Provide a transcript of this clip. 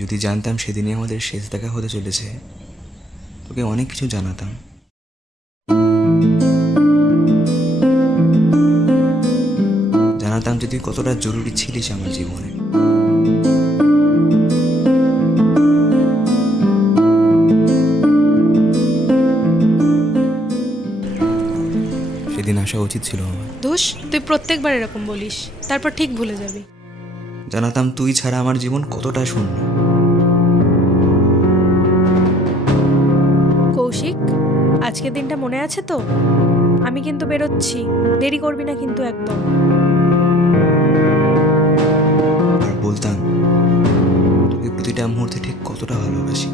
যদি জানতাম সেদিনই আমাদের শেষ দেখা হতে চলেছে, তোকে অনেক কিছু জানাতাম। জানাতাম যে তুই কতটা জরুরি ছিলিস আমার জীবনে। সেদিন আসা উচিত ছিল আমার। দোষ, তুই প্রত্যেকবার এরকম বলিস, তারপর ঠিক ভুলে যাবি। জানাতাম তুই ছাড়া আমার জীবন কতটা শূন্য। কৌশিক, আজকের দিনটা মনে আছে তো? আমি কিন্তু বেরোচ্ছি, দেরি করবি না কিন্তু একদম। আর বলতাম তোকে প্রতিটা মুহূর্তে ঠিক কতটা ভালোবাসি।